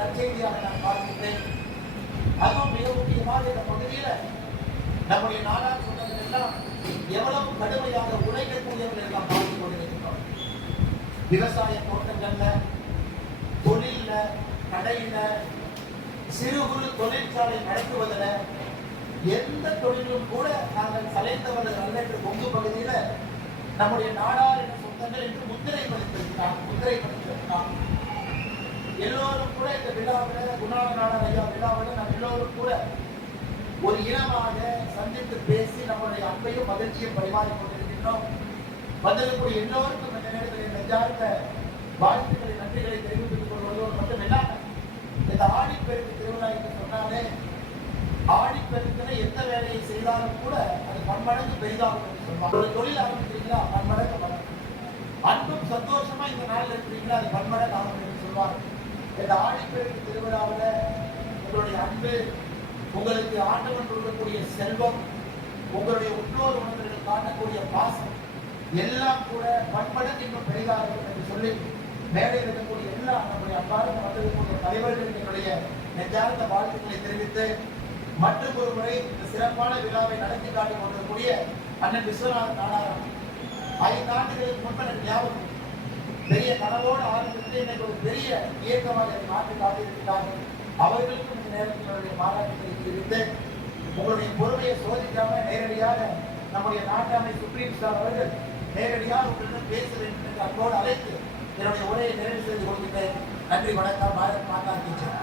நற்செய்தியாக நான் பார்க்கின்றேன். அதுவும் மிக முக்கியமாக இந்த பகுதியில நம்முடைய நாடார் சொந்தங்கள் எல்லாம் எவ்வளவு கடுமையாக உழைக்கக்கூடியவர்கள் எல்லாம் பார்த்துக் கொண்டிருக்கின்றோம். விவசாய தோட்டங்கள்ல, தொழில்ல, கடையில, சிறு குறு தொழிற்சாலை நடத்துவதில், எந்த தொழிலும் கூட நாங்கள் சளைத்தவர்கள் அல்ல என்று கொங்கு பகுதியில நம்முடைய நாடார் என்ற சொந்தங்கள் என்று முத்திரை பதித்திருக்கிறார். எல்லோரும் கூட இந்த விழாவில், குணாள நாடார் ஐயா விழாவில் நாம் எல்லோரும் கூட ஒரு இனமாக சந்தித்து பேசி நம்முடைய அன்பையும் மகிழ்ச்சியும் பரிமாறிக் கொண்டிருக்கின்றோம். வந்திருக்கக்கூடிய எல்லோருக்கும் இந்த நேரத்தில் நெஞ்சார்ந்த வாழ்த்துக்களை, நன்றிகளை தெரிவித்துக் கொள்வதோடு மட்டுமில்லாமல், இந்த ஆடிப்பெருக்கு திருவிழா என்று சொன்னாலே ஆடிப்பெருக்கின எந்த வேலையை செய்தாலும் கூட அது பன்மடங்கு பெரிதாகும் என்று சொல்வாங்க. ஒரு தொழில் ஆரம்பிக்கிறீங்களா, பன்மடங்கு வளரும். அன்பும் சந்தோஷமா இந்த நாளில் இருக்கிறீங்களா, அது பன்மடங்கு ஆகும் என்று சொல்வாங்க. இந்த ஆடிப்பெருக்கு திருவிழாவில் உங்களுடைய அன்பு, உங்களுக்கு ஆண்டவன் கொடுக்கக்கூடிய செல்வம், உங்களுடைய உற்றோர் உணர்வுகள் காட்டக்கூடிய பாசம் எல்லாம் கூட பன்மடங்கு இன்னும் பெரிதாக இருக்கும் என்று சொல்லி மேடையில் இருக்கக்கூடிய எல்லா நம்முடைய அன்பார்ந்த வந்திருக்கக்கூடிய தலைவர்களுக்கு என்னுடைய நெஞ்சார்ந்த வாழ்த்துக்களை தெரிவித்து, மற்றும் ஒரு முறை இந்த சிறப்பான விழாவை நடத்தி காட்டிக் கொண்டிருக்கக்கூடிய அண்ணன் விஸ்வநாதன் நாடாரம் 5 ஆண்டுகளுக்கு முன்பு எனக்கு ஞாபகம், பெரிய கனவோடு ஆரம்பித்து இன்னைக்கு ஒரு பெரிய இயக்கமாக நாட்டு காட்டியிருக்கிறார்கள். அவர்களுக்கும் இந்த நேரத்தினுடைய பாராட்டுகளை தெரிவித்து, உங்களுடைய பொறுமையை சோதிக்காம நேரடியாக நம்முடைய நாட்டாமை சுப்ரீம் ஸ்டார் அவர்கள் நேரடியாக உங்களிடம் பேச வேண்டும் என்று அன்போடு அழைத்து என்னுடைய உரையை நிறைவு செய்து கொடுக்கிறேன். நன்றி, வணக்கம். பாரத் மாதா கி ஜெய்.